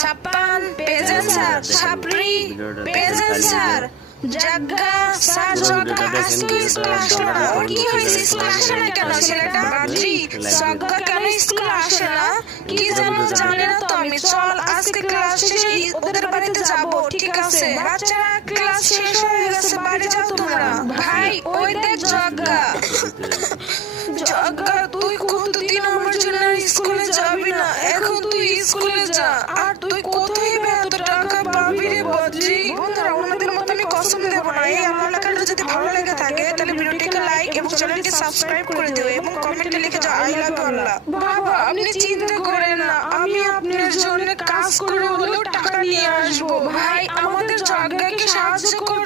ছাপ্পান present sir, সাপড়ি present sir, জাগ্গা sir Jagga আজকে school আসলো না। ওর কি হয়েছে, স্কুল আসে না কেন ছেলেটা? বাদ্রি জগ্গা কেন স্কুল আসে না? কি যেন জানি না তো আমি। চল আজকে ক্লাস শেষে ওদের বাড়িতে যাব। ঠিক আছে বাচ্চারা, ক্লাস শেষ হয়ে গেছে, বাড়ি যাও তোমরা। ভাই ওই দেখ জগ্গা। জগ্গা তুই কতদিন আমার জন্য স্কুলে যাবি না, এখন তুই স্কুলে যা। আর তুই কোথায় এত টাকা পাবি রে বদ্রি? বন্ধুরা ওনাদের মতো আমি কসম দেব না। এই আমার লেখাটা যদি ভালো লেগে থাকে তাহলে ভিডিওটিকে লাইক এবং চ্যানেলটি সাবস্ক্রাইব করে দিও এবং কমেন্টে লিখে যাও আই লাভ ইউ আল্লাহ। বাবা আপনি চিন্তা করেন না, আমি আপনার জন্য কাজ করে হলেও টাকা নিয়ে আসবো। ভাই আমাদের জগ্গাকে সাহায্য করুন।